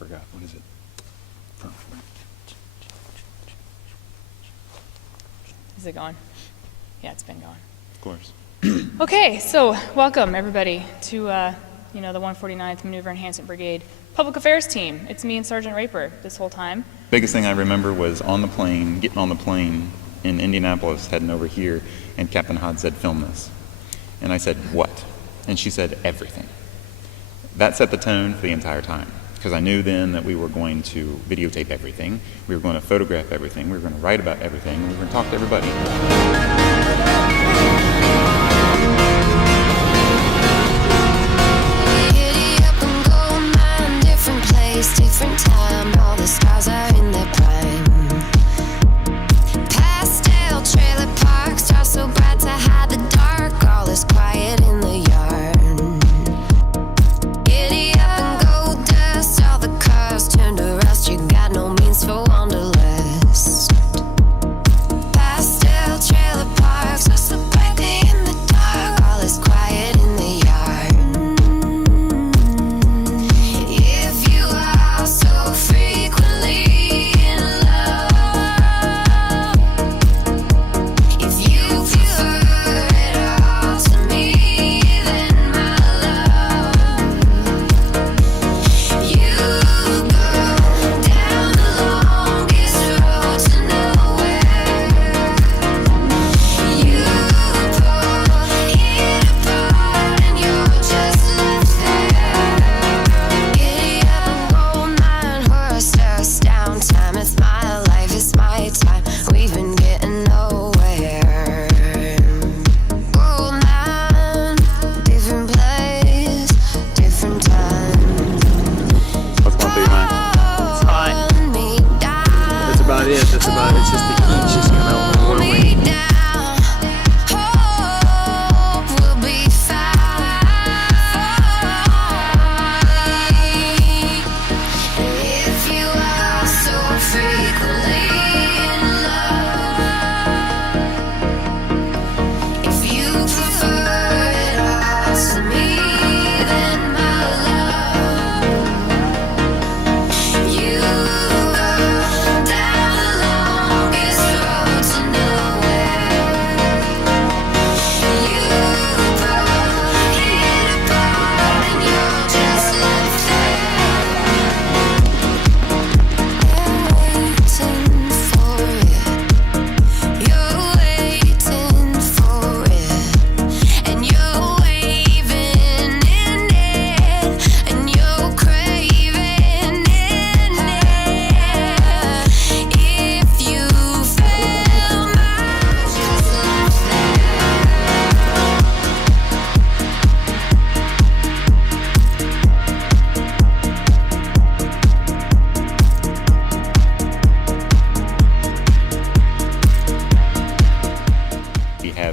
forgot. What is it? Is it gone? Yeah, it's been gone. Of course. Okay, so welcome everybody to the 149th Maneuver Enhancement Brigade Public Affairs Team. It's me and Sergeant Raper this whole time. Biggest thing I remember was on the plane, getting on the plane in Indianapolis, heading over here, and Captain Hahn said, "Film this." And I said, "What?" And she said, "Everything." That set the tone for the entire time, because I knew then that we were going to videotape everything, we were going to photograph everything, we were going to write about everything, and we were going to talk to everybody. Different time, all the stars are in their prime. Pastel trailer park, stars so bright to hide the dark. All is quiet in the yard. Giddy up and gold dust, all the cars turn to rust. You got no means for wanderlust. Pastel trailer park, stars so brightly in the dark. All is quiet in the yard. So frequently in love, if you prefer it all to me, then my love, you go down the longest road to nowhere. You pull it apart and you're just left there. Giddy up and downtime, it's my life, it's my time. We've been getting nowhere. Old man, different place, different time. What's going through your mind? It's fine. That's about it. It's just the heat's just kind of overwhelming.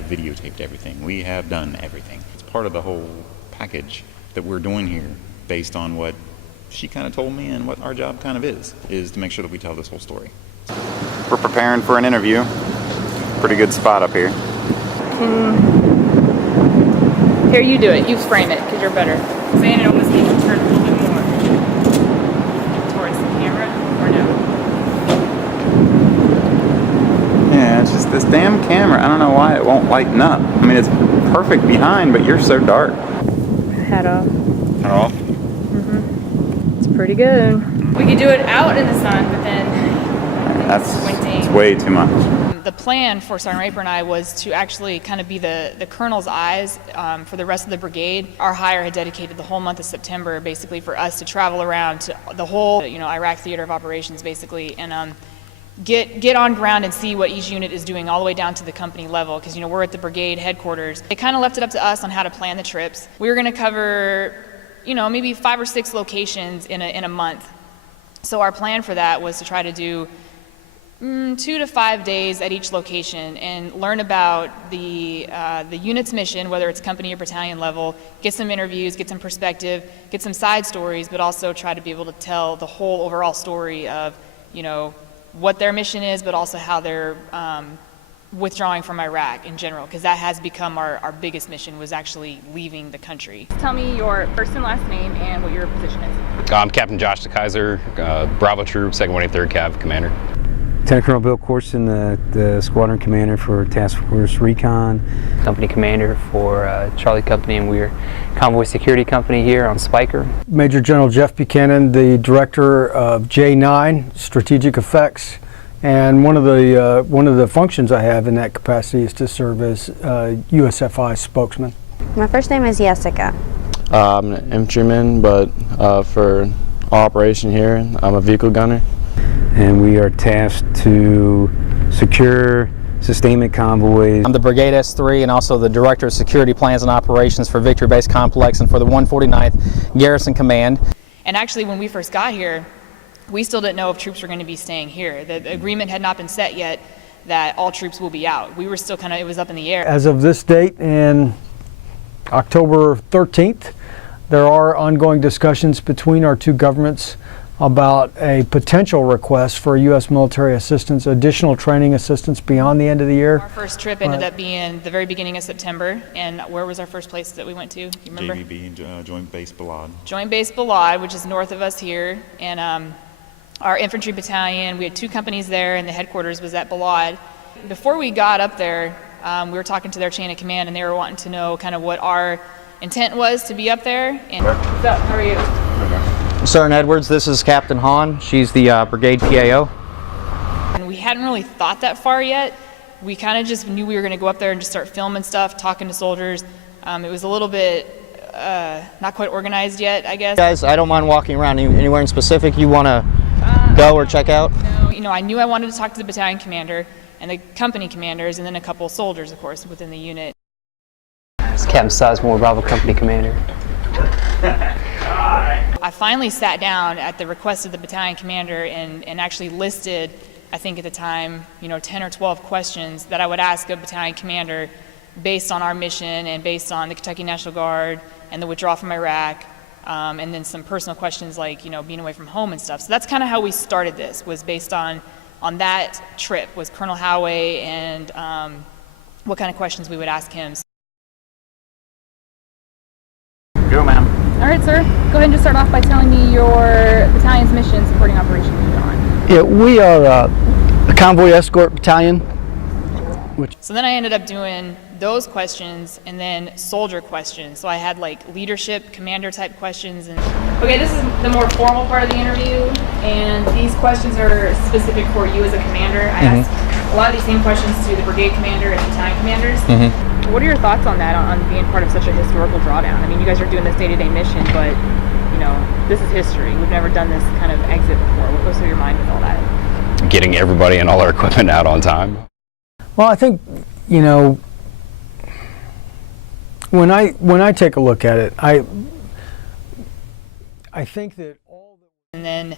Videotaped everything. We have done everything. It's part of the whole package that we're doing here based on what she kind of told me and what our job kind of is to make sure that we tell this whole story. We're preparing for an interview. Pretty good spot up here. Here, you do it. You frame it, because you're better. Saying it almost needs to turn a little bit more towards the camera, or no? Yeah, it's just this damn camera. I don't know why it won't lighten up. I mean, it's perfect behind, but you're so dark. Hat off. Hat off? Mm-hmm. It's pretty good. We could do it out in the sun, but then That's squinting. way too much. The plan for Sergeant Raper and I was to actually kind of be the colonel's eyes for the rest of the brigade. Our hire had dedicated the whole month of September basically for us to travel around to the whole Iraq theater of operations basically, and get on ground and see what each unit is doing all the way down to the company level, because we're at the brigade headquarters. They kind of left it up to us on how to plan the trips. We were going to cover maybe 5 or 6 locations in a month. So our plan for that was to try to do 2 to 5 days at each location and learn about the unit's mission, whether it's company or battalion level, get some interviews, get some perspective, get some side stories, but also try to be able to tell the whole overall story of what their mission is, but also how they're withdrawing from Iraq in general, because that has become our biggest mission, was actually leaving the country. Tell me your first and last name and what your position is. I'm Captain Josh DeKaiser, Bravo Troop, 2nd 183rd Cav Commander. Lieutenant Colonel Bill Corson, the Squadron Commander for Task Force Recon. Company Commander for Charlie Company, and we're Convoy Security Company here on Spiker. Major General Jeff Buchanan, the Director of J9 Strategic Effects, and one of the functions I have in that capacity is to serve as USFI spokesman. My first name is Jessica. I'm an infantryman, but for our operation here, I'm a vehicle gunner. And we are tasked to secure sustainment convoys. I'm the Brigade S3 and also the Director of Security Plans and Operations for Victory Base Complex and for the 149th Garrison Command. And actually, when we first got here, we still didn't know if troops were going to be staying here. The agreement had not been set yet that all troops will be out. We were still it was up in the air. As of this date, in October 13th, there are ongoing discussions between our two governments about a potential request for U.S. military assistance, additional training assistance beyond the end of the year. Our first trip ended up being the very beginning of September, and where was our first place that we went to? Do you remember? JBB, Joint Base Balad. Joint Base Balad, which is north of us here, and our infantry battalion, we had 2 companies there, and the headquarters was at Balad. Before we got up there, we were talking to their chain of command, and they were wanting to know kind of what our intent was to be up there. And what's up? How are you? Sergeant Edwards, this is Captain Hahn. She's the Brigade PAO. And we hadn't really thought that far yet. We kind of just knew we were going to go up there and just start filming stuff, talking to soldiers. It was a little bit not quite organized yet, I guess. Guys, I don't mind walking around. Anywhere in specific you want to go or check out? No, I knew I wanted to talk to the battalion commander and the company commanders, and then a couple of soldiers, of course, within the unit. It's Captain Sizemore, Bravo Company Commander. I finally sat down at the request of the battalion commander and actually listed, I think at the time, 10 or 12 questions that I would ask a battalion commander based on our mission and based on the Kentucky National Guard and the withdrawal from Iraq, and then some personal questions like, being away from home and stuff. So that's kind of how we started this, was based on that trip, was Colonel Howey and what kind of questions we would ask him. Go, ma'am. All right, sir. Go ahead and just start off by telling me your battalion's mission supporting Operation Dawn. Yeah, we are a convoy escort battalion. So then I ended up doing those questions and then soldier questions. So I had like leadership, commander type questions. And okay, this is the more formal part of the interview, and these questions are specific for you as a commander. I asked a lot of these same questions to the brigade commander and battalion commanders. What are your thoughts on that, on being part of such a historical drawdown? I mean, you guys are doing this day-to-day mission, but this is history. We've never done this kind of exit before. What goes through your mind with all that? Getting everybody and all our equipment out on time. Well, I think, when I take a look at it, I think that all the... And then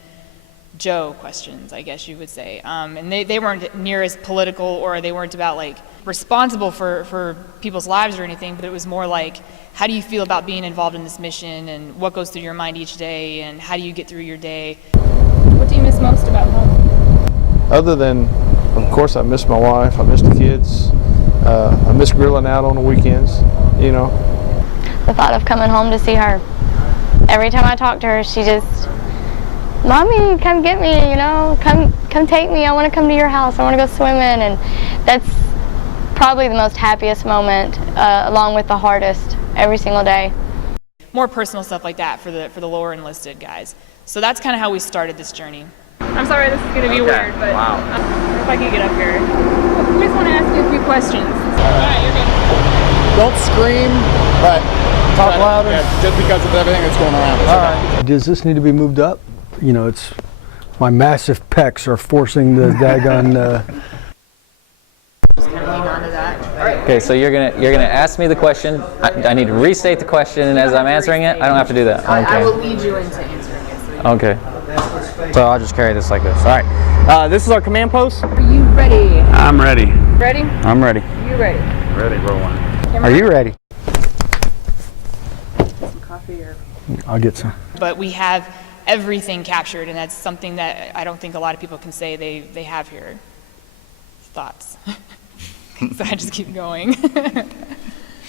Joe questions, I guess you would say. And they weren't near as political, or they weren't about like responsible for people's lives or anything, but it was more like, how do you feel about being involved in this mission, and what goes through your mind each day, and how do you get through your day? What do you miss most about home? Other than, of course, I miss my wife, I miss the kids, I miss grilling out on the weekends, The thought of coming home to see her. Every time I talk to her, she just, Mommy, come get me, come take me. I want to come to your house. I want to go swimming. And that's probably the most happiest moment, along with the hardest, every single day. More personal stuff like that for the lower enlisted guys. So that's kind of how we started this journey. I'm sorry this is going to be weird, but if I can get up here. I just want to ask you a few questions. All right, you're good. Don't scream, but talk louder. Yeah, just because of everything that's going around. All right. Does this need to be moved up? It's my massive pecs are forcing the daggone. Just kind of hang on to that. All right. Okay, so you're gonna ask me the question. I need to restate the question, and as I'm answering it, I don't have to do that. Okay. I will lead you into answering it. Okay. So I'll just carry this like this. All right. This is our command post. Are you ready? I'm ready. Ready? I'm ready. You ready? Ready, roll one. Are you ready? Some coffee or? I'll get some. But we have everything captured, and that's something that I don't think a lot of people can say they have here. Thoughts? So I just keep going. It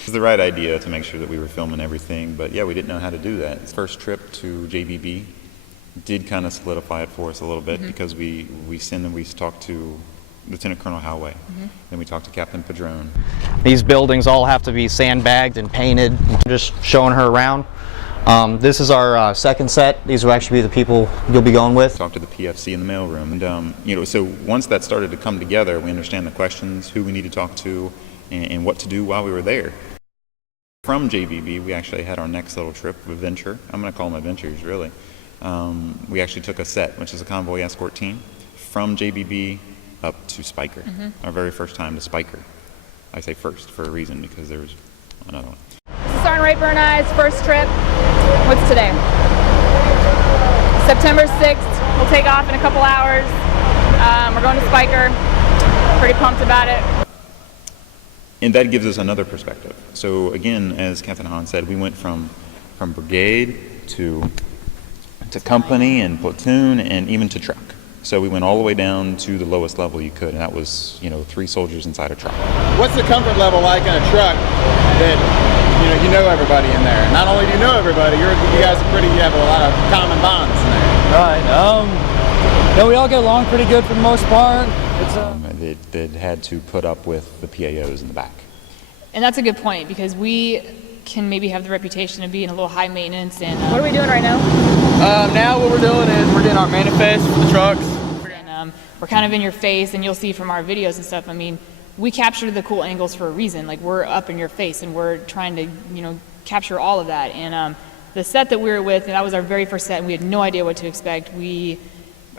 was the right idea to make sure that we were filming everything, but yeah, we didn't know how to do that. First trip to JBB did kind of solidify it for us a little bit because we talked to Lieutenant Colonel Howey, then we talked to Captain Padron. These buildings all have to be sandbagged and painted. Just showing her around. This is our second set. These will actually be the people you'll be going with. Talked to the PFC in the mailroom, and so once that started to come together, we understand the questions, who we need to talk to, and what to do while we were there. From JBB, we actually had our next little trip of adventure. I'm going to call them adventures, really. We actually took a set, which is a convoy escort team, from JBB up to Spiker. Our very first time to Spiker. I say first for a reason, because there was another one. This is Sergeant Raper and I's first trip. What's today? September 6th. We'll take off in a couple hours. We're going to Spiker. Pretty pumped about it. And that gives us another perspective. So again, as Captain Hahn said, we went from brigade to company and platoon and even to truck. So we went all the way down to the lowest level you could, and that was, 3 soldiers inside a truck. What's the comfort level like in a truck that you know everybody in there? Not only do you know everybody, you guys you have a lot of common bonds in there. Right. We all get along pretty good for the most part. They had to put up with the PAOs in the back. And that's a good point, because we can maybe have the reputation of being a little high maintenance. And what are we doing right now? Now what we're doing is we're getting our manifest for the trucks. And we're kind of in your face, and you'll see from our videos and stuff, I mean, we captured the cool angles for a reason. Like, we're up in your face, and we're trying to, capture all of that. And the set that we were with, and that was our very first set, and we had no idea what to expect. It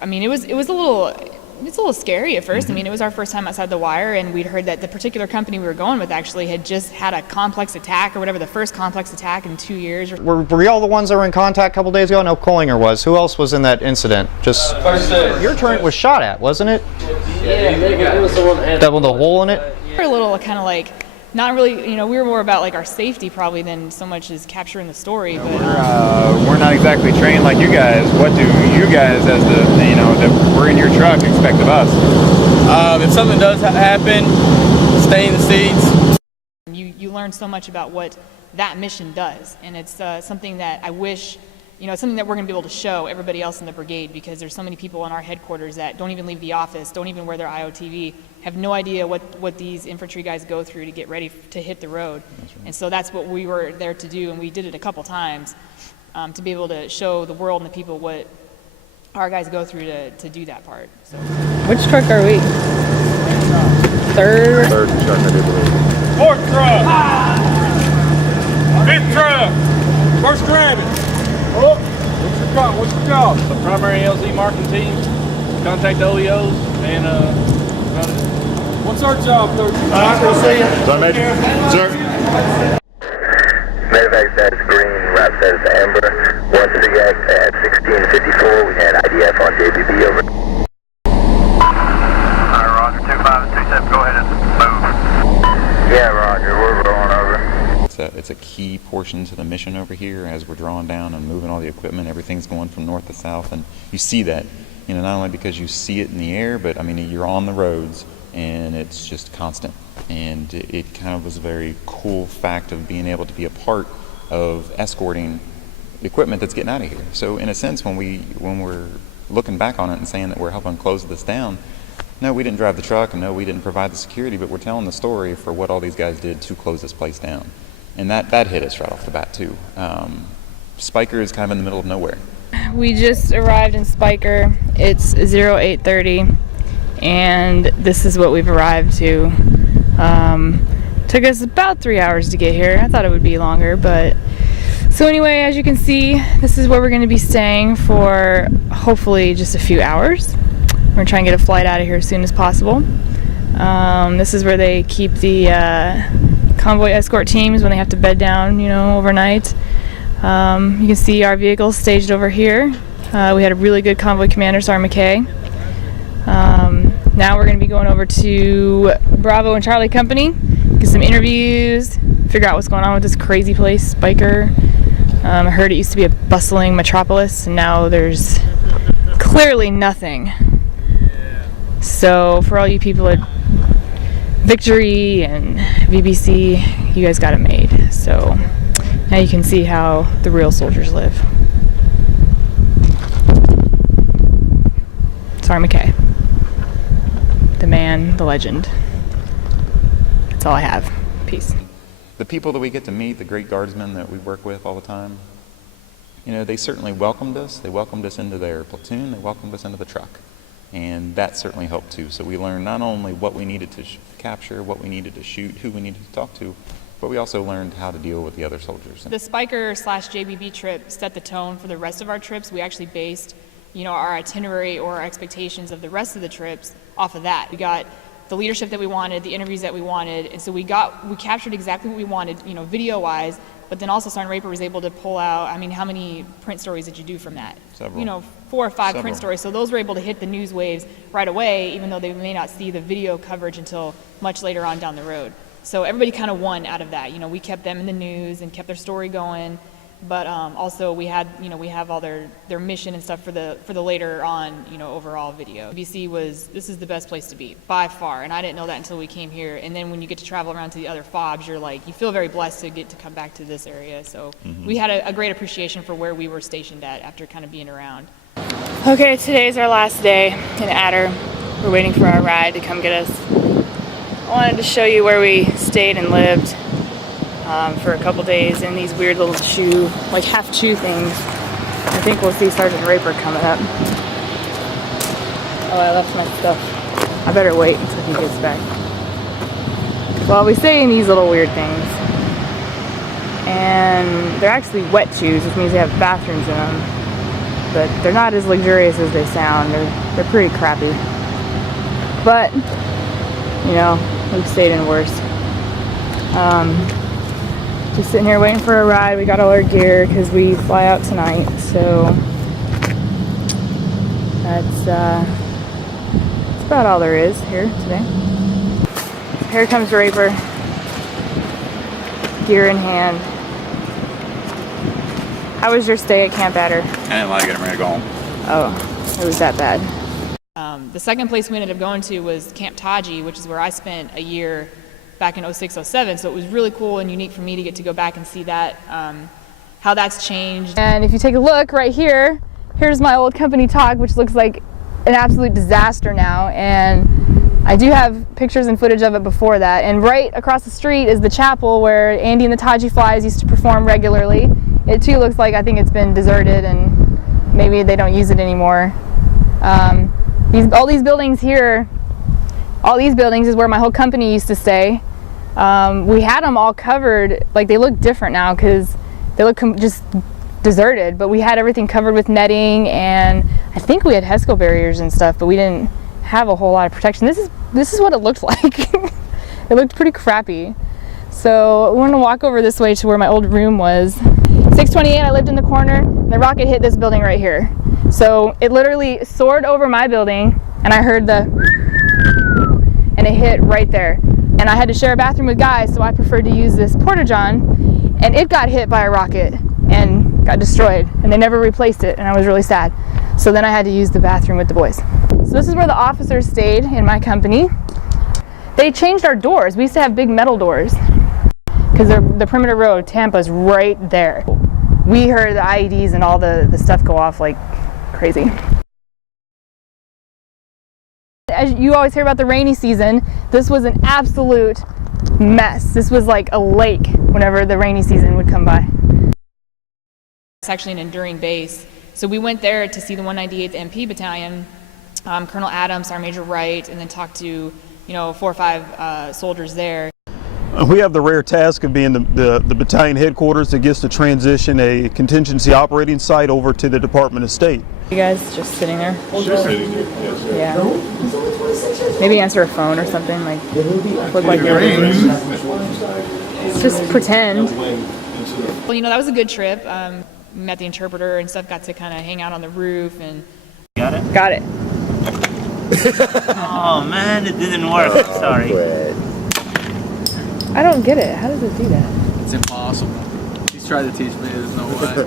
was a little scary at first. I mean, it was our first time outside the wire, and we'd heard that the particular company we were going with actually had just had a complex attack, or whatever, the first complex attack in 2 years. Were y'all the ones that were in contact a couple days ago? No, Collinger was. Who else was in that incident? Just your turret was shot at, wasn't it? Yeah, it was the one that had doubled a hole in it. We were a little kind of like, not really, we were more about like our safety probably than so much as capturing the story. But we're not exactly trained like you guys. What do you guys, as that we're in your truck, expect of us? If something does happen, stay in the seats. You learn so much about what that mission does, and it's something that I wish, something that we're going to be able to show everybody else in the brigade, because there's so many people in our headquarters that don't even leave the office, don't even wear their IOTV, have no idea what these infantry guys go through to get ready to hit the road. Right. And so that's what we were there to do, and we did it a couple times to be able to show the world and the people what our guys go through to do that part. So. Which truck are we? Third truck, I do believe. Fourth truck. Fifth truck. First grabbing. Oh, what's your call? The primary LZ marking team. Contact the OEOs and what's our job, Coach? We'll see you. Sorry, Major. Sir. Medevac says green, RAP says amber. 1 SIGAC at 1654. We had IDF on JBB over. Alright, Roger. 2527. Go ahead and move. Yeah, Roger. We're rolling over. It's a key portion to the mission over here as we're drawing down and moving all the equipment. Everything's going from north to south, and you see that, not only because you see it in the air, but you're on the roads, and it's just constant. And it kind of was a very cool fact of being able to be a part of escorting the equipment that's getting out of here. So in a sense, when we're looking back on it and saying that we're helping close this down, no, we didn't drive the truck, and no, we didn't provide the security, but we're telling the story for what all these guys did to close this place down. And that hit us right off the bat too. Spiker is kind of in the middle of nowhere. We just arrived in Spiker. It's 0830, and this is what we've arrived to. Took us about 3 hours to get here. I thought it would be longer, but so anyway, as you can see, this is where we're going to be staying for hopefully just a few hours. We're going to try and get a flight out of here as soon as possible. This is where they keep the convoy escort teams when they have to bed down, overnight. You can see our vehicles staged over here. We had a really good convoy commander, Sergeant McKay. Now we're going to be going over to Bravo and Charlie Company, get some interviews, figure out what's going on with this crazy place, Spiker. I heard it used to be a bustling metropolis, and now there's clearly nothing. So for all you people that Victory and VBC, you guys got it made. So now you can see how the real soldiers live. Sergeant McKay, the man, the legend. That's all I have. Peace. The people that we get to meet, the great guardsmen that we work with all the time, you know, they certainly welcomed us. They welcomed us into their platoon. They welcomed us into the truck. And that certainly helped too. So we learned not only what we needed to capture, what we needed to shoot, who we needed to talk to, but we also learned how to deal with the other soldiers. The Spiker/JBB trip set the tone for the rest of our trips. We actually based, you know, our itinerary or our expectations of the rest of the trips off of that. We got the leadership that we wanted, the interviews that we wanted, and so we captured exactly what we wanted, you know, video-wise, but then also Sergeant Raper was able to pull out, I mean, how many print stories did you do from that? Several. You know, 4 or 5 Several. print stories, so those were able to hit the news waves right away, even though they may not see the video coverage until much later on down the road. So everybody kind of won out of that. You know, we kept them in the news and kept their story going, but also we had, you know, we have all their mission and stuff for the later on, you know, overall video. BC this is the best place to be by far, and I didn't know that until we came here. And then when you get to travel around to the other FOBs, you're like, you feel very blessed to get to come back to this area. So we had a great appreciation for where we were stationed at after kind of being around. Okay, today's our last day in Adder. We're waiting for our ride to come get us. I wanted to show you where we stayed and lived for a couple days in these weird little like half chew things. I think we'll see Sergeant Raper coming up. Oh, I left my stuff. I better wait until he gets back. Well, we stay in these little weird things. And they're actually wet chews, which means they have bathrooms in them. But they're not as luxurious as they sound. They're pretty crappy. But, you know, we've stayed in worse. Just sitting here waiting for a ride. We got all our gear because we fly out tonight. So that's about all there is here today. Here comes Raper, gear in hand. How was your stay at Camp Adder? I didn't like it. I'm ready to go home. Oh, it was that bad. The second place we ended up going to was Camp Taji, which is where I spent a year back in 06-07, so it was really cool and unique for me to get to go back and see that, how that's changed. And if you take a look right here, here's my old company TOC, which looks like an absolute disaster now, and I do have pictures and footage of it before that. And right across the street is the chapel where Andy and the Taji Flies used to perform regularly. It too looks like, I think it's been deserted and maybe they don't use it anymore. All these buildings here, all these buildings is where my whole company used to stay. We had them all covered, like they look different now because they look just deserted, but we had everything covered with netting, and I think we had HESCO barriers and stuff, but we didn't have a whole lot of protection. This is what it looked like. It looked pretty crappy. So we're gonna walk over this way to where my old room was. 628, I lived in the corner, and the rocket hit this building right here. So it literally soared over my building, and I heard and it hit right there. And I had to share a bathroom with guys, so I preferred to use this porta-john, and it got hit by a rocket and got destroyed, and they never replaced it, and I was really sad. So then I had to use the bathroom with the boys. So this is where the officers stayed in my company. They changed our doors. We used to have big metal doors because the perimeter road, Tampa's right there. We heard the IEDs and all the stuff go off like crazy. As you always hear about the rainy season, this was an absolute mess. This was like a lake whenever the rainy season would come by. It's actually an enduring base. So we went there to see the 198th MP Battalion, Colonel Adams, our Major Wright, and then talked to, you know, 4 or 5 soldiers there. We have the rare task of being the battalion headquarters that gets to transition a contingency operating site over to the Department of State. You guys just sitting there? Just sitting there, yes. Yeah. Maybe answer a phone or something, like look like you're busy. Just pretend. Well, you know, that was a good trip. Met the interpreter and stuff, got to kind of hang out on the roof and... Got it? Got it. Oh man, it didn't work. Sorry. I don't get it. How does it do that? It's impossible. He's tried to teach me. There's no way.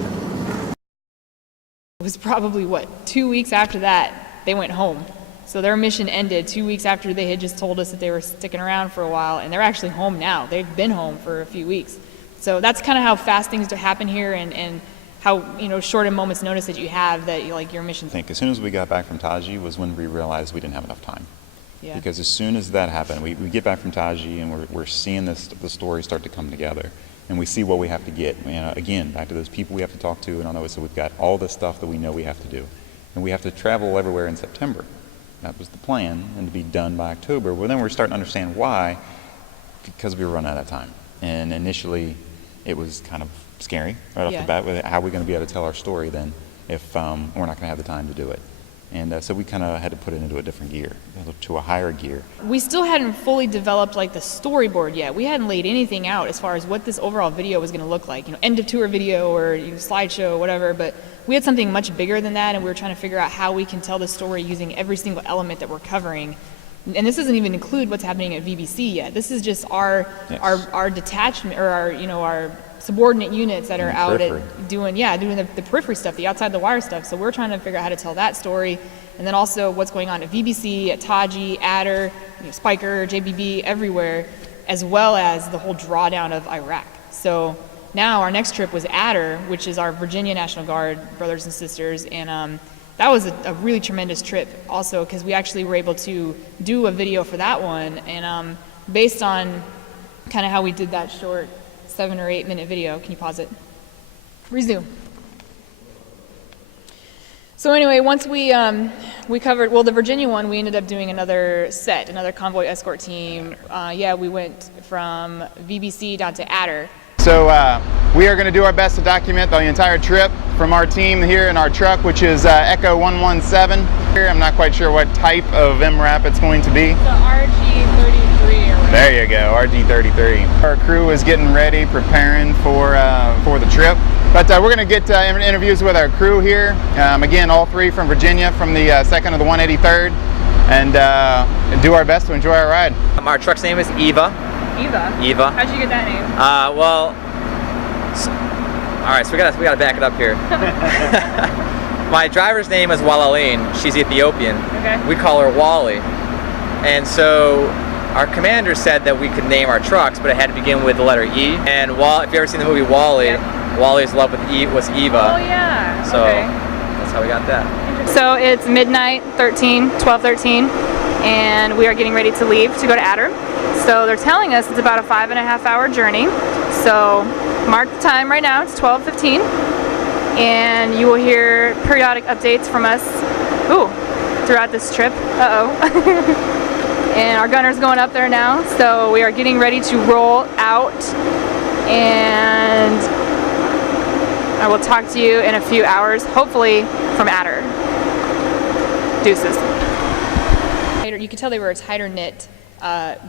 It was probably, what, 2 weeks after that, they went home. So their mission ended 2 weeks after they had just told us that they were sticking around for a while, and they're actually home now. They've been home for a few weeks. So that's kind of how fast things happen here, and how, you know, short a moment's notice that you have that, like, your mission. I think as soon as we got back from Taji was when we realized we didn't have enough time. Yeah. Because as soon as that happened, we get back from Taji and we're seeing the story start to come together, and we see what we have to get. You know, again, back to those people we have to talk to, and I know, so we've got all this stuff that we know we have to do, and we have to travel everywhere in September. That was the plan, and to be done by October. Well, then we're starting to understand why, because we were running out of time. And initially, it was kind of scary right off the bat. With how are we going to be able to tell our story then if we're not going to have the time to do it? And so we kind of had to put it into a different gear, to a higher gear. We still hadn't fully developed like the storyboard yet. We hadn't laid anything out as far as what this overall video was going to look like. You know, end of tour video or slideshow, whatever. But we had something much bigger than that, and we were trying to figure out how we can tell the story using every single element that we're covering. And this doesn't even include what's happening at VBC yet. This is just our detachment, or our subordinate units that are out at doing the periphery stuff, the outside the wire stuff. So we're trying to figure out how to tell that story, and then also what's going on at VBC, at Taji, Adder, Spiker, JBB, everywhere, as well as the whole drawdown of Iraq. So now our next trip was Adder, which is our Virginia National Guard brothers and sisters, and that was a really tremendous trip also, because we actually were able to do a video for that one, and based on kind of how we did that short 7 or 8 minute video. Can you pause it? Resume. So anyway, once we covered, well, the Virginia one, we ended up doing another set, another convoy escort team. We went from VBC down to Adder. So we are going to do our best to document the entire trip from our team here in our truck, which is Echo 117. I'm not quite sure what type of MRAP it's going to be. The RG33. There you go, RG33. Our crew is getting ready, preparing for the trip. But we're going to get interviews with our crew here. Again, all three from Virginia, from the 2nd of the 183rd, and do our best to enjoy our ride. Our truck's name is Eva. Eva? How'd you get that name? All right, so we gotta back it up here. My driver's name is Walaline. She's Ethiopian. Okay. We call her Wally. And so our commander said that we could name our trucks, but it had to begin with the letter E. And if you've ever seen the movie Wally, Wally's love with was Eva. Oh yeah. So that's how we got that. So it's midnight, 12:13, and we are getting ready to leave to go to Adder. So they're telling us it's about a 5.5 hour journey. So mark the time right now, it's 12:15, and you will hear periodic updates from us throughout this trip. And our gunner's going up there now, so we are getting ready to roll out, and I will talk to you in a few hours, hopefully from Adder. Deuces. You could tell they were a tighter knit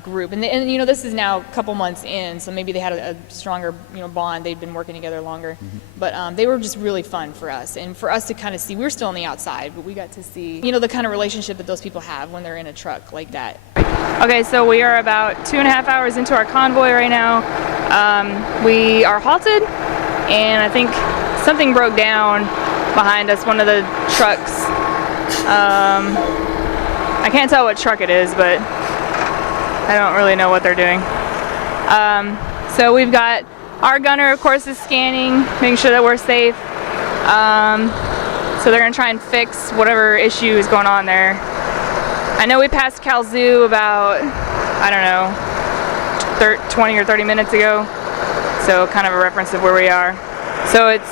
group, and you know, this is now a couple months in, so maybe they had a stronger bond. They'd been working together longer, but they were just really fun for us, and for us to kind of see. We were still on the outside, but we got to see the kind of relationship that those people have when they're in a truck like that. Okay, so we are about 2.5 hours into our convoy right now. We are halted, and I think something broke down behind us, one of the trucks. I can't tell what truck it is, but I don't really know what they're doing. So we've got our gunner, of course, is scanning, making sure that we're safe. So they're gonna try and fix whatever issue is going on there. I know we passed Kalzu about, I don't know, 20 or 30 minutes ago. So kind of a reference of where we are. So it's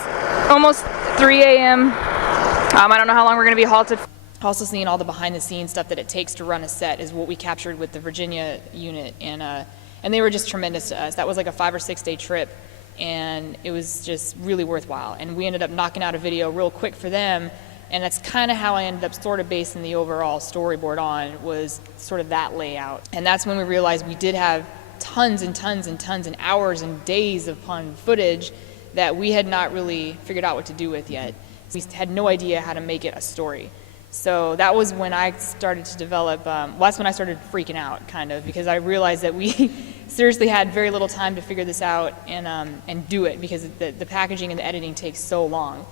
almost 3 a.m. I don't know how long we're gonna be halted. Also seeing all the behind the scenes stuff that it takes to run a set is what we captured with the Virginia unit, and they were just tremendous to us. That was like a 5 or 6 day trip, and it was just really worthwhile. And we ended up knocking out a video real quick for them, and that's kind of how I ended up sort of basing the overall storyboard on, was sort of that layout. And that's when we realized we did have tons and tons and tons and hours and days upon footage that we had not really figured out what to do with yet. We had no idea how to make it a story. So that was when I started to develop, that's when I started freaking out, kind of, because I realized that we seriously had very little time to figure this out and do it, because the packaging and the editing takes so long.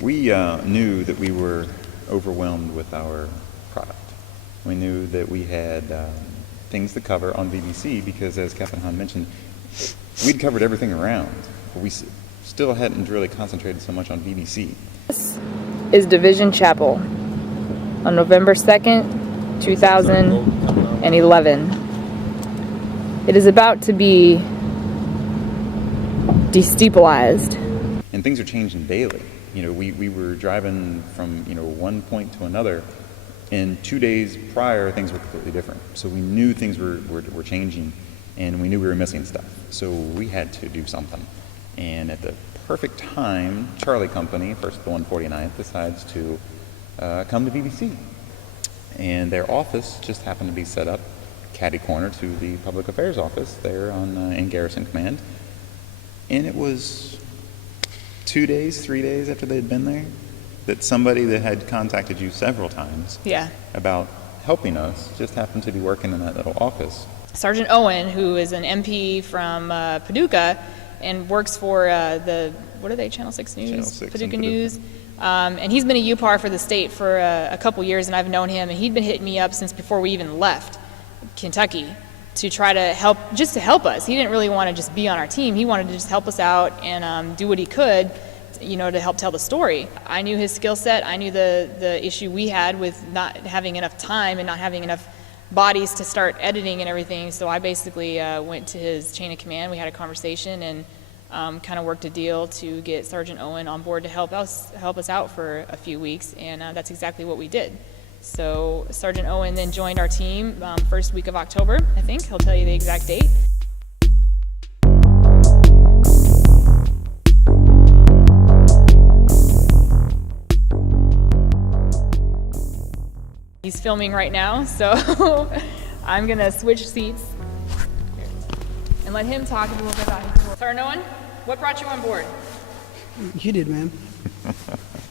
We knew that we were overwhelmed with our product. We knew that we had things to cover on VBC because, as Captain Hahn mentioned, we'd covered everything around, but we still hadn't really concentrated so much on VBC. This is Division Chapel on November 2nd, 2011. It is about to be desteeplized. And things are changing daily. You know, we were driving from, one point to another, and 2 days prior things were completely different. So we knew things were changing, and we knew we were missing stuff. So we had to do something. And at the perfect time, Charlie Company, first the 149th, decides to come to BBC. And their office just happened to be set up catty corner to the public affairs office there in Garrison Command. And it was 2 days, 3 days after they'd been there that somebody that had contacted you several times about helping us just happened to be working in that little office. Sergeant Owen, who is an MP from Paducah and works for what are they, Channel 6 News? Channel 6 Paducah News. And he's been a UPAR for the state for a couple years, and I've known him, and he'd been hitting me up since before we even left Kentucky to try to help us. He didn't really want to just be on our team. He wanted to just help us out and do what he could, to help tell the story. I knew his skill set. I knew the issue we had with not having enough time and not having enough bodies to start editing and everything. So I basically went to his chain of command. We had a conversation and kind of worked a deal to get Sergeant Owen on board to help us out for a few weeks, and that's exactly what we did. So Sergeant Owen then joined our team first week of October, I think. He'll tell you the exact date. He's filming right now, so I'm gonna switch seats and let him talk a little bit about his work. Sergeant Owen, what brought you on board? You did, ma'am.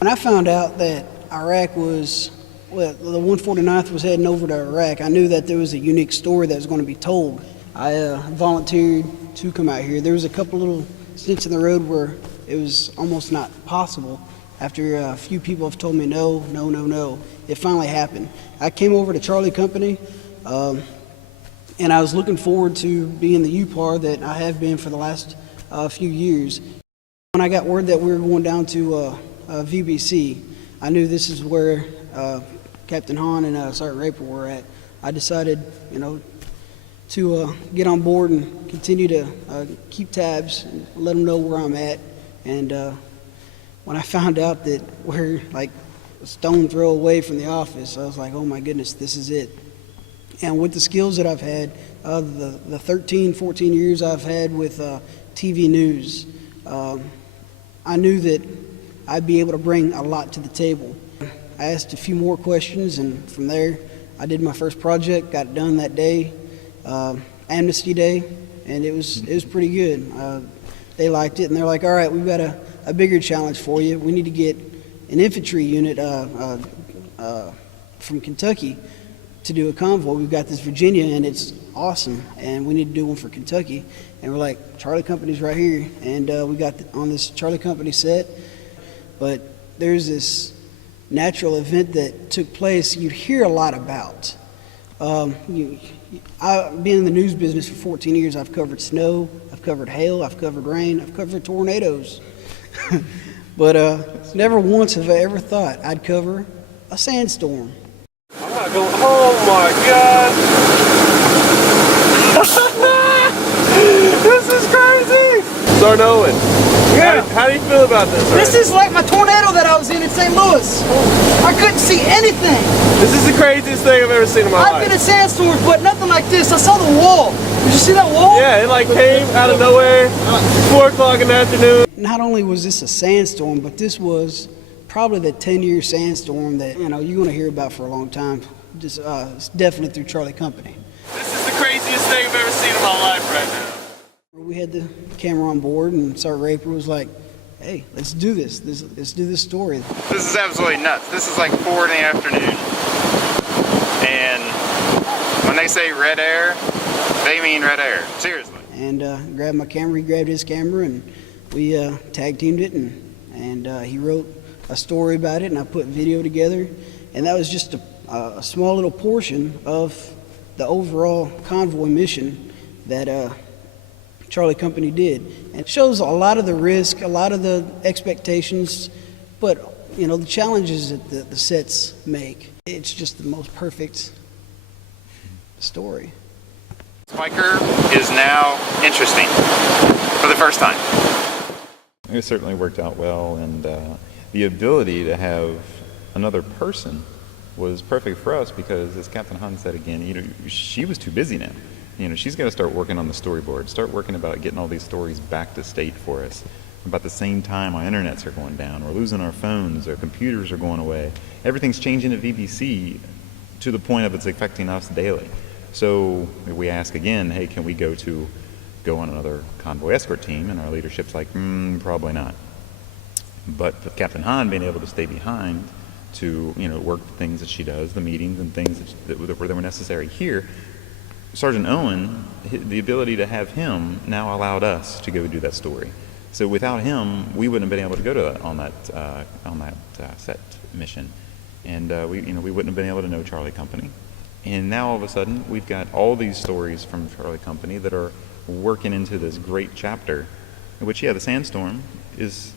When I found out that Iraq was, the 149th was heading over to Iraq, I knew that there was a unique story that was going to be told. I volunteered to come out here. There was a couple little stints in the road where it was almost not possible. After a few people have told me no, it finally happened. I came over to Charlie Company, and I was looking forward to being the UPAR that I have been for the last few years. When I got word that we were going down to VBC, I knew this is where Captain Hahn and Sergeant Raper were at. I decided, to get on board and continue to keep tabs and let them know where I'm at. And when I found out that we're like a stone throw away from the office, I was like, oh my goodness, this is it. And with the skills that I've had, the 13, 14 years I've had with TV news, I knew that I'd be able to bring a lot to the table. I asked a few more questions, and from there, I did my first project, got it done that day, Amnesty Day, and it was pretty good. They liked it, and they're like, all right, we've got a bigger challenge for you. We need to get an infantry unit from Kentucky to do a convoy. We've got this Virginia, and it's awesome, and we need to do one for Kentucky. And we're like, Charlie Company's right here, and we got on this Charlie Company set. But there's this natural event that took place you'd hear a lot about. I've been in the news business for 14 years. I've covered snow, I've covered hail, I've covered rain, I've covered tornadoes. But never once have I ever thought I'd cover a sandstorm. I'm not going, oh my God. This is crazy. Sergeant Owen, how do you feel about this? This is like my tornado that I was in St. Louis. I couldn't see anything. This is the craziest thing I've ever seen in my life. I've been in sandstorms, but nothing like this. I saw the wall. Did you see that wall? Yeah, it like came out of nowhere, 4 o'clock in the afternoon. Not only was this a sandstorm, but this was probably the 10-year sandstorm that you're going to hear about for a long time. Just it's definitely through Charlie Company. This is the craziest thing I've ever seen in my life right now. We had the camera on board, and Sergeant Raper was like, hey, let's do this. Let's do this story. This is absolutely nuts. This is like 4 in the afternoon. And when they say red air, they mean red air. Seriously. And grabbed my camera, he grabbed his camera, and we tag teamed it, and he wrote a story about it, and I put video together. And that was just a small little portion of the overall convoy mission that Charlie Company did. And it shows a lot of the risk, a lot of the expectations, but the challenges that the sets make. It's just the most perfect story. Spiker is now interesting for the first time. It certainly worked out well, and the ability to have another person was perfect for us because, as Captain Hahn said again, she was too busy now. She's got to start working on the storyboard, start working about getting all these stories back to state for us. About the same time our internets are going down, we're losing our phones, our computers are going away. Everything's changing at VBC to the point of it's affecting us daily. So we ask again, hey, can we go on another convoy escort team? And our leadership's like, probably not. But with Captain Hahn being able to stay behind to work the things that she does, the meetings and things that were necessary here, Sergeant Owen, the ability to have him now allowed us to go do that story. So without him, we wouldn't have been able to go to that on that set mission, and we wouldn't have been able to know Charlie Company. And now all of a sudden, we've got all these stories from Charlie Company that are working into this great chapter, in which, the Sandstorm is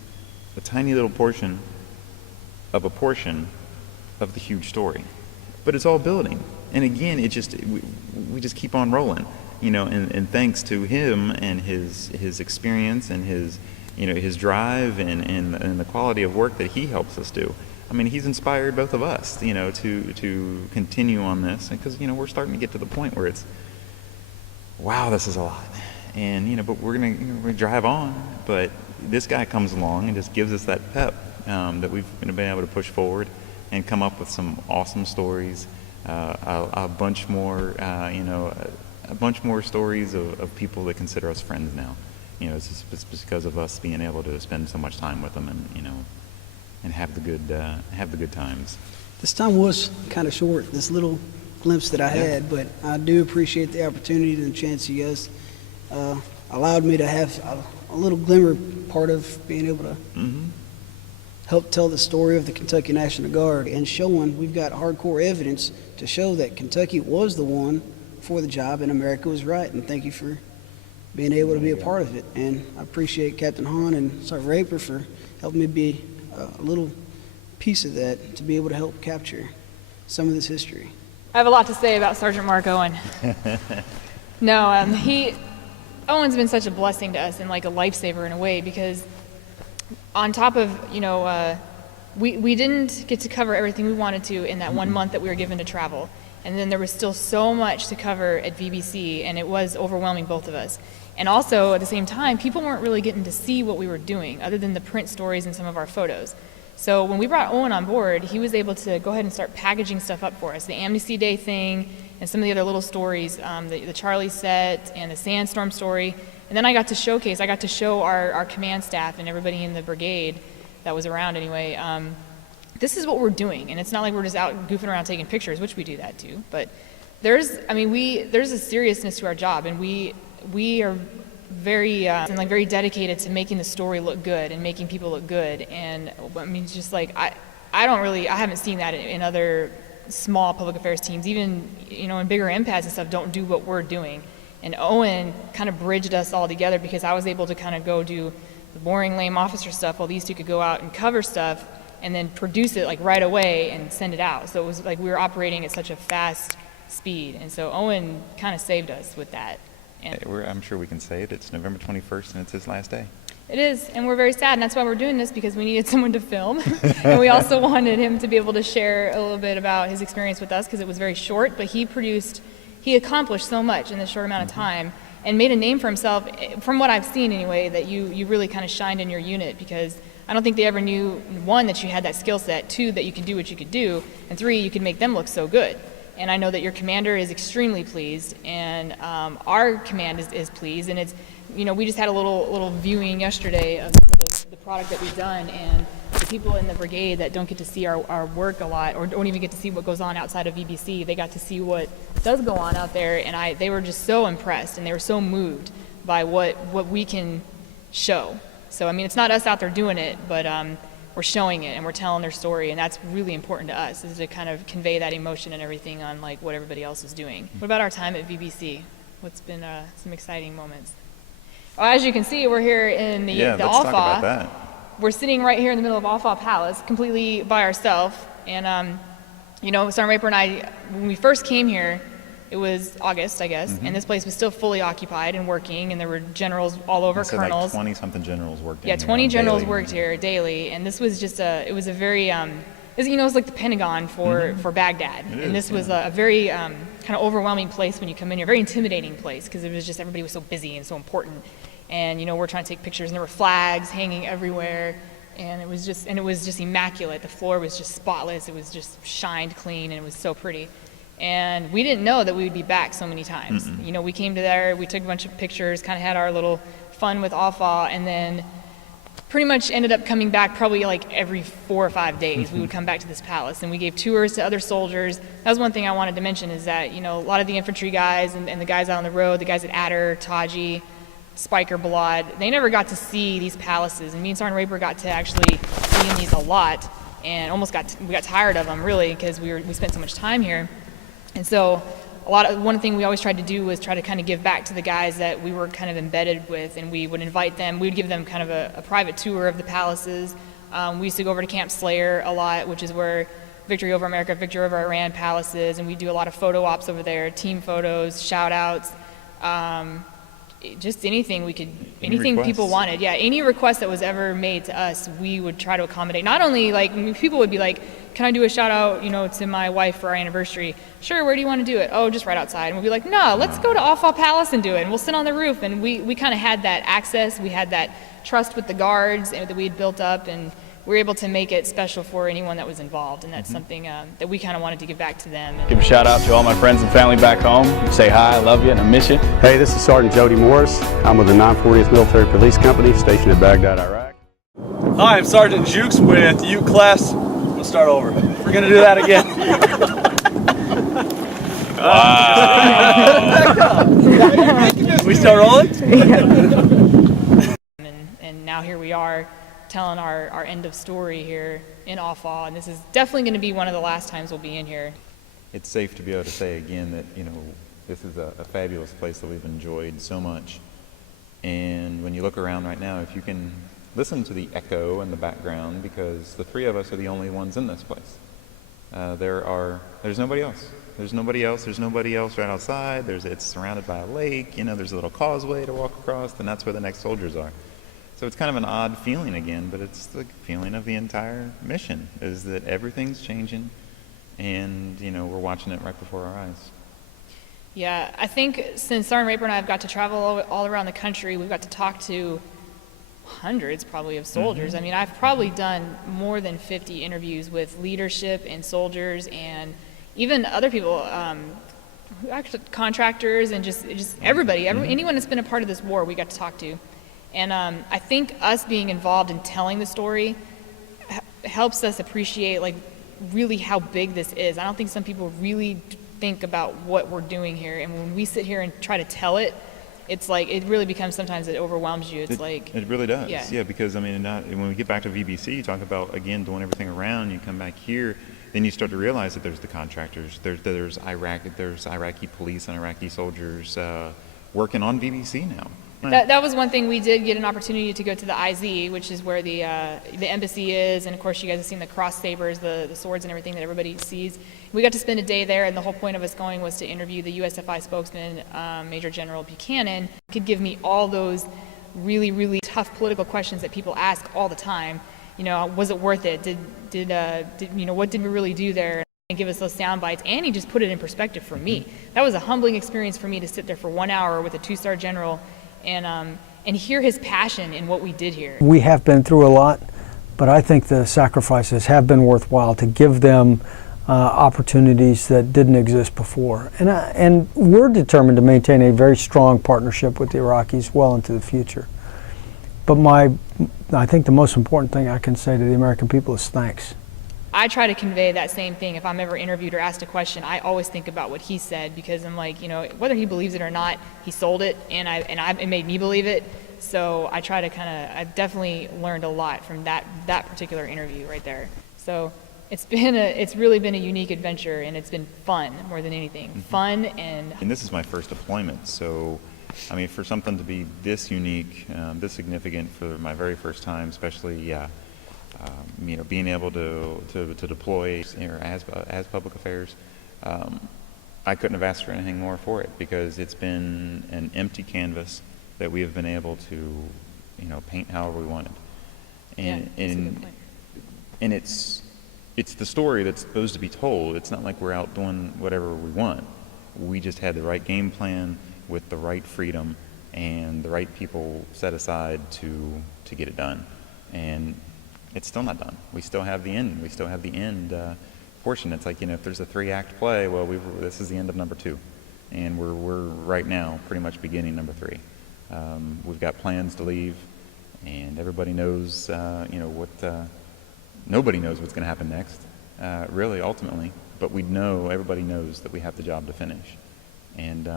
a tiny little portion of the huge story, but it's all building. And again, we just keep on rolling, and thanks to him and his experience and his drive and the quality of work that he helps us do. I mean, he's inspired both of us, to continue on this, because we're starting to get to the point where it's, wow, this is a lot, and but we're gonna drive on. But this guy comes along and just gives us that pep that we've been able to push forward and come up with some awesome stories. A bunch more stories of people that consider us friends now. It's because of us being able to spend so much time with them and have the good times. This time was kind of short, this little glimpse that I had, but I do appreciate the opportunity and the chance you guys allowed me to have a little glimmer part of being able to help tell the story of the Kentucky National Guard and showing we've got hardcore evidence to show that Kentucky was the one for the job and America was right. And thank you for being able to be a part of it. And I appreciate Captain Hahn and Sergeant Raper for helping me be a little piece of that to be able to help capture some of this history. I have a lot to say about Sergeant Mark Owen. Owen's been such a blessing to us and like a lifesaver in a way, because on top of, we didn't get to cover everything we wanted to in that 1 month that we were given to travel. And then there was still so much to cover at VBC, and it was overwhelming, both of us. And also, at the same time, people weren't really getting to see what we were doing, other than the print stories and some of our photos. So when we brought Owen on board, he was able to go ahead and start packaging stuff up for us. The Amnesty Day thing, and some of the other little stories, the Charlie set, and the Sandstorm story. And then I got to show our command staff and everybody in the brigade that was around anyway, this is what we're doing. And it's not like we're just out goofing around taking pictures, which we do that too. But there's a seriousness to our job, and we are very very dedicated to making the story look good and making people look good. And I mean, just like I haven't seen that in other small public affairs teams, even in bigger MPAs and stuff, don't do what we're doing. And Owen kind of bridged us all together, because I was able to kind of go do the boring, lame officer stuff while these two could go out and cover stuff and then produce it like right away and send it out. So it was like we were operating at such a fast speed. And so Owen kind of saved us with that. And I'm sure we can say it. It's November 21st and it's his last day. It is, and we're very sad, and that's why we're doing this, because we needed someone to film. And we also wanted him to be able to share a little bit about his experience with us, because it was very short, but he accomplished so much in this short amount of time and made a name for himself, from what I've seen anyway, that you really kind of shined in your unit, because I don't think they ever knew, one, that you had that skill set, two, that you could do what you could do, and three, you could make them look so good. And I know that your commander is extremely pleased, and our command is pleased, and it's, we just had a little viewing yesterday of the product that we've done, and the people in the brigade that don't get to see our work a lot, or don't even get to see what goes on outside of VBC, they got to see what does go on out there, and they were just so impressed, and they were so moved by what we can show. So I mean, it's not us out there doing it, but we're showing it and we're telling their story, and that's really important to us, is to kind of convey that emotion and everything on like what everybody else is doing. What about our time at VBC? What's been some exciting moments? Well, as you can see, we're here in the let's Alpha. talk about that. We're sitting right here in the middle of Alpha Palace, completely by ourselves. And you know, Sergeant Raper and I, when we first came here, it was August, I guess, and this place was still fully occupied and working, and there were generals all over, colonels. Like 20-something generals worked. Yeah, 20 generals worked here daily, and this was just it was a very, it was like the Pentagon for Baghdad, and this was a very kind of overwhelming place when you come in here, very intimidating place, because it was just, everybody was so busy and so important, and you know, we're trying to take pictures, and there were flags hanging everywhere. And it was just immaculate. The floor was just spotless. It was just shined clean, and it was so pretty. And we didn't know that we would be back so many times. You know, we came to there, we took a bunch of pictures, kind of had our little fun with AFA, and then pretty much ended up coming back probably like every 4 or 5 days. We would come back to this palace, and we gave tours to other soldiers. That was one thing I wanted to mention, is that, you know, a lot of the infantry guys and the guys out on the road, the guys at Adder, Taji, Spiker, Balad, they never got to see these palaces, and me and Sergeant Raper got to actually be in these a lot, and almost we got tired of them, really, because we spent so much time here. And so one thing we always tried to do was try to kind of give back to the guys that we were kind of embedded with, and we would invite them, we would give them kind of a private tour of the palaces. We used to go over to Camp Slayer a lot, which is where Victory Over America, Victory Over Iran palaces, and we do a lot of photo ops over there, team photos, shout outs, just anything anything people wanted. Yeah, any request that was ever made to us, we would try to accommodate. Not only like, people would be like, can I do a shout out, you know, to my wife for our anniversary? Sure, where do you want to do it? Oh, just right outside. And we'll be like, no, let's go to Alpha Palace and do it. And we'll sit on the roof. And we kind of had that access. We had that trust with the guards that we had built up, and we were able to make it special for anyone that was involved. And that's something that we kind of wanted to give back to them. Give a shout out to all my friends and family back home. Say hi, I love you, and I miss you. Hey, this is Sergeant Jody Morris. I'm with the 940th Military Police Company, stationed at Baghdad, Iraq. Hi, I'm Sergeant Jukes with Ute Class. We'll start over. We're going to do that again. Wow. We still rolling? And now here we are, telling our end of story here in Alpha, and this is definitely going to be one of the last times we'll be in here. It's safe to be able to say again that, you know, this is a fabulous place that we've enjoyed so much. And when you look around right now, if you can listen to the echo in the background, because the three of us are the only ones in this place. There's nobody else. There's nobody else. There's nobody else right outside. It's surrounded by a lake. You know, there's a little causeway to walk across, and that's where the next soldiers are. So it's kind of an odd feeling again, but it's the feeling of the entire mission, is that everything's changing, and, you know, we're watching it right before our eyes. Yeah, I think since Sergeant Raper and I have got to travel all around the country, we've got to talk to hundreds probably of soldiers. I mean, I've probably done more than 50 interviews with leadership and soldiers, and even other people, contractors, and just everybody, anyone that's been a part of this war, we got to talk to. And I think us being involved in telling the story helps us appreciate, like, really how big this is. I don't think some people really think about what we're doing here, and when we sit here and try to tell it, it's like, it really becomes, sometimes it overwhelms you. It really does. Yeah, because I mean, when we get back to VBC, you talk about, again, doing everything around, you come back here, then you start to realize that there's the contractors, there's Iraqi police and Iraqi soldiers working on VBC now. That was one thing. We did get an opportunity to go to the IZ, which is where the embassy is, and of course you guys have seen the cross sabers, the swords and everything that everybody sees. We got to spend a day there, and the whole point of us going was to interview the USFI spokesman, Major General Buchanan. He could give me all those really, really tough political questions that people ask all the time. You know, was it worth it? Did you know, what did we really do there? And give us those sound bites, and he just put it in perspective for me. That was a humbling experience for me to sit there for 1 hour with a 2-star general and hear his passion in what we did here. We have been through a lot, but I think the sacrifices have been worthwhile to give them opportunities that didn't exist before. And we're determined to maintain a very strong partnership with the Iraqis well into the future. But I think the most important thing I can say to the American people is thanks. I try to convey that same thing. If I'm ever interviewed or asked a question, I always think about what he said, because I'm like, you know, whether he believes it or not, he sold it, and it made me believe it. So I try to I've definitely learned a lot from that particular interview right there. So it's really been a unique adventure, and it's been fun more than anything. Fun and this is my first deployment, so I mean, for something to be this unique, this significant for my very first time, especially, you know, being able to deploy as public affairs, I couldn't have asked for anything more for it, because it's been an empty canvas that we have been able to, you know, paint however we wanted, and it's the story that's supposed to be told. It's not like we're out doing whatever we want. We just had the right game plan with the right freedom and the right people set aside to get it done. And it's still not done. We still have the end. We still have the end portion. It's like, you know, if there's a 3-act play, well, this is the end of number 2. And we're right now pretty much beginning number 3. We've got plans to leave, and everybody knows, you know, what, nobody knows what's going to happen next, really, ultimately. But everybody knows that we have the job to finish. And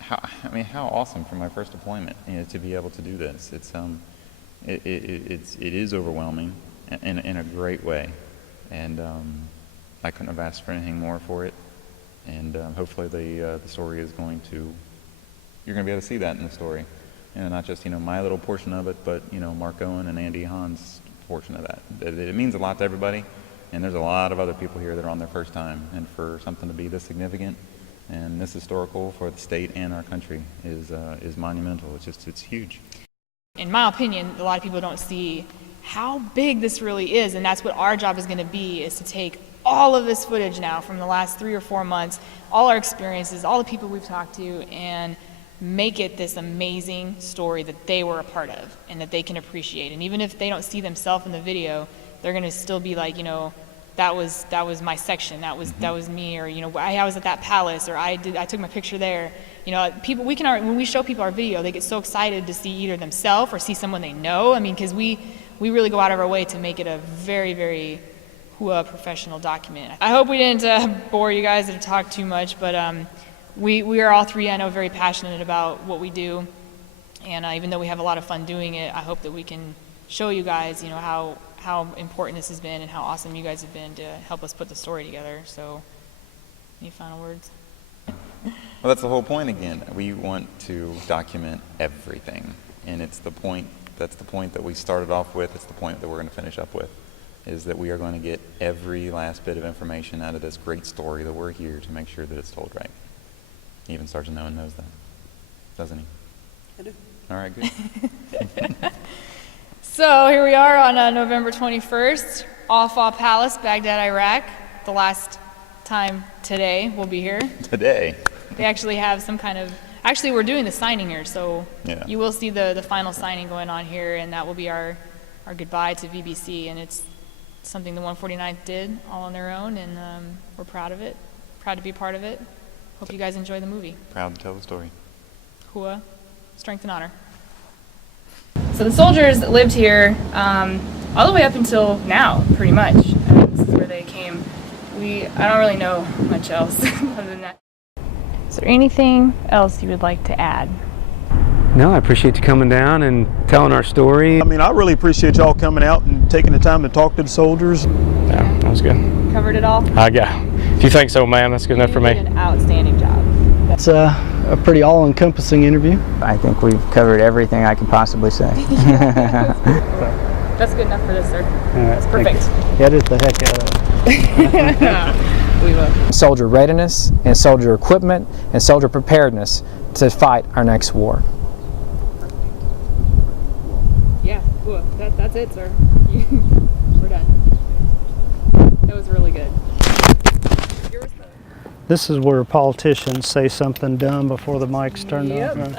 how awesome for my first deployment, you know, to be able to do this. It is overwhelming in a great way, and I couldn't have asked for anything more for it. And hopefully the story is you're going to be able to see that in the story, and not just, you know, my little portion of it, but, you know, Mark Owen and Andi Hahn's portion of that. It means a lot to everybody, and there's a lot of other people here that are on their first time, and for something to be this significant and this historical for the state and our country is monumental. It's huge. in my opinion, a lot of people don't see how big this really is, and that's what our job is going to be, is to take all of this footage now from the last 3 or 4 months, all our experiences, all the people we've talked to, and make it this amazing story that they were a part of and that they can appreciate. And even if they don't see themselves in the video, they're going to still be like, you know, that was my section, that was me, or, you know, I was at that palace, or I took my picture there. You know, people, when we show people our video, they get so excited to see either themselves or see someone they know. I mean, because we really go out of our way to make it a very, very professional document. I hope we didn't bore you guys or talk too much, but we are all three, I know, very passionate about what we do, and even though we have a lot of fun doing it, I hope that we can show you guys, you know, how important this has been and how awesome you guys have been to help us put the story together. So, any final words? Well, that's the whole point again. We want to document everything, and it's the point. That's the point that we started off with. It's the point that we're going to finish up with, is that we are going to get every last bit of information out of this great story that we're here to make sure that it's told right. Even Sergeant Owen knows that, doesn't he? I do. All right, good. So here we are on November 21st, Al-Fa Palace, Baghdad, Iraq. The last time today we'll be here. Today. They actually have some kind of, actually we're doing the signing here, so yeah. You will see the final signing going on here, and that will be our goodbye to VBC, and it's something the 149th did all on their own, and we're proud of it, proud to be part of it. Hope you guys enjoy the movie. Proud to tell the story. Hua, strength and honor. So the soldiers lived here all the way up until now, pretty much. I mean, this is where they came. I don't really know much else other than that. Is there anything else you would like to add? No, I appreciate you coming down and telling our story. I mean, I really appreciate y'all coming out and taking the time to talk to the soldiers. Yeah, that was good. Covered it all? Yeah. If you think so, ma'am, that's good enough for me. You did an outstanding job. It's a pretty all-encompassing interview. I think we've covered everything I could possibly say. That's good enough for this, sir. That's perfect. Yeah, just the heck out of it. We will. Soldier readiness and soldier equipment and soldier preparedness to fight our next war. Yeah, cool. That's it, sir. We're done. That was really good. This is where politicians say something dumb before the mic's turned Yep. off.